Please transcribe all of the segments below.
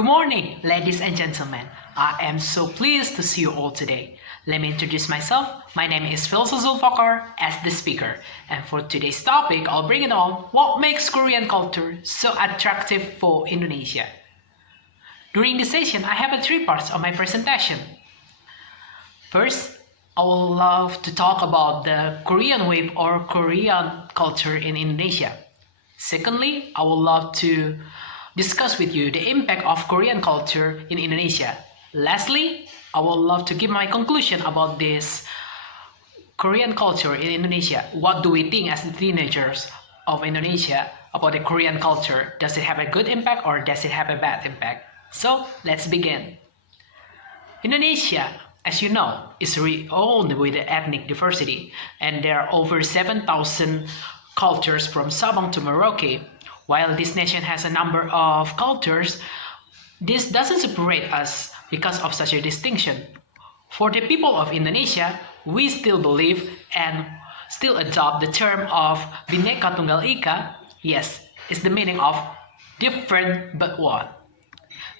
Good morning, ladies and gentlemen. I am so pleased to see you all today. Let me introduce myself. My name is Filsah Zulfakar as the speaker. And for today's topic, I'll bring it on what makes Korean culture so attractive for Indonesia. During this session, I have three parts of my presentation. First, I would love to talk about the Korean wave or Korean culture in Indonesia. Secondly, I would love to discuss with you the impact of Korean culture in Indonesia. Lastly, I would love to give my conclusion about this Korean culture in Indonesia. What do we think as the teenagers of Indonesia about the Korean culture? Does it have a good impact or does it have a bad impact? So let's begin. Indonesia, as you know, is renowned with the ethnic diversity, and there are over 7,000 cultures from Sabang to Merauke. While this nation has a number of cultures, this doesn't separate us because of such a distinction. For the people of Indonesia, we still believe and still adopt the term of Bhinneka Tunggal Ika. Yes, it's the meaning of different but one.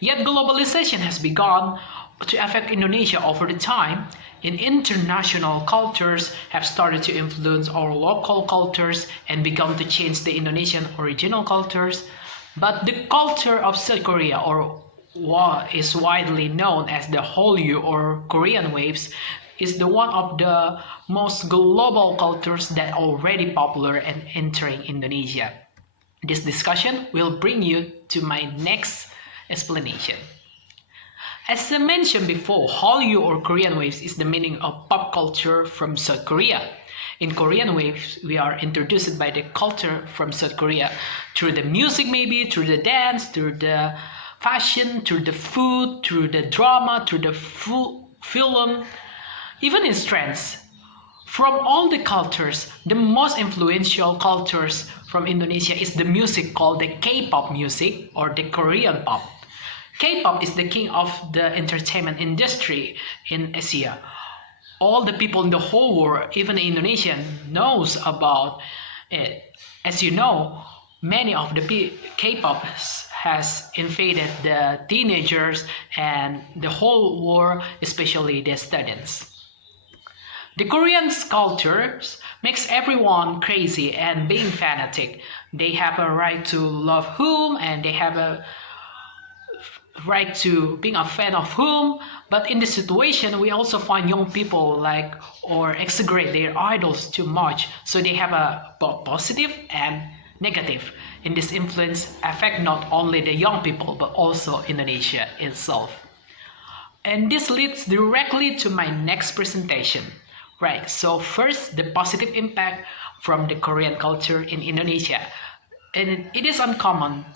Yet globalization has begun to affect Indonesia over the time, and international cultures have started to influence our local cultures and begun to change the Indonesian original cultures. But the culture of South Korea, or what is widely known as the Hallyu or Korean waves, is the one of the most global cultures that are already popular and entering Indonesia. This discussion will bring you to my next explanation. As I mentioned before, Hallyu or Korean waves is the meaning of pop culture from South Korea. In Korean waves, we are introduced by the culture from South Korea through the music, maybe through the dance, through the fashion, through the food, through the drama, through the film, even in trends. From all the cultures, the most influential cultures from Indonesia is the music called the K-pop music or the Korean pop. K-pop is the king of the entertainment industry in Asia. All the people in the whole world, even the Indonesian, knows about it. As you know, many of the K-pop has invaded the teenagers and the whole world, especially the students. The Korean cultures makes everyone crazy and being fanatic. They have a right to love whom, and they have a right to being a fan of whom, but in this situation we also find young people like or exaggerate their idols too much, so they have a both positive and negative, and this influence affect not only the young people but also Indonesia itself. And this leads directly to my next presentation. Right, so first, the positive impact from the Korean culture in Indonesia. And it is uncommon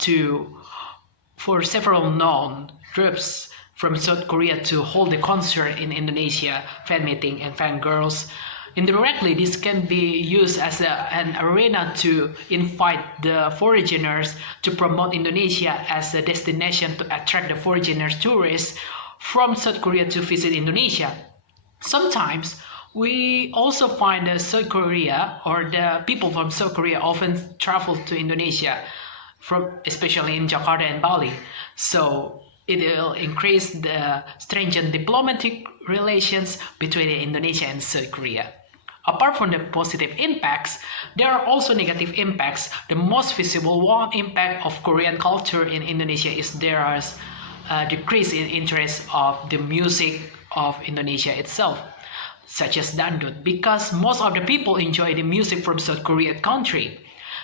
for several known groups from South Korea to hold a concert in Indonesia, fan meeting and fangirls. Indirectly, this can be used as an arena to invite the foreigners to promote Indonesia as a destination to attract the foreigners tourists from South Korea to visit Indonesia. Sometimes, we also find that South Korea or the people from South Korea often travel to Indonesia, especially in Jakarta and Bali. So it will increase the stringent diplomatic relations between Indonesia and South Korea. Apart from the positive impacts, there are also negative impacts. The most visible one impact of Korean culture in Indonesia is there is a decrease in interest of the music of Indonesia itself, such as dangdut, because most of the people enjoy the music from South Korea country.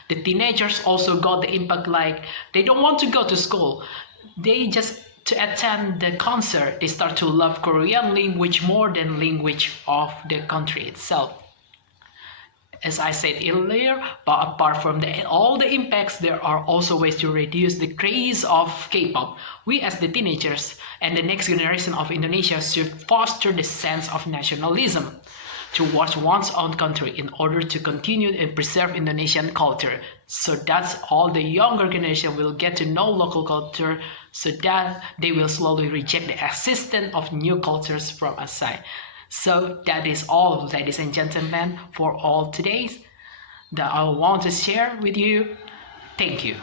The teenagers also got the impact like they don't want to go to school. They just to attend the concert, they start to love Korean language more than language of the country itself. As I said earlier, but apart from all the impacts, there are also ways to reduce the craze of K-pop. We as the teenagers and the next generation of Indonesia should foster the sense of nationalism towards one's own country in order to continue and preserve Indonesian culture. So that's all the younger generation will get to know local culture, so that they will slowly reject the existence of new cultures from outside. So that is all, ladies and gentlemen, for all today that I want to share with you. Thank you.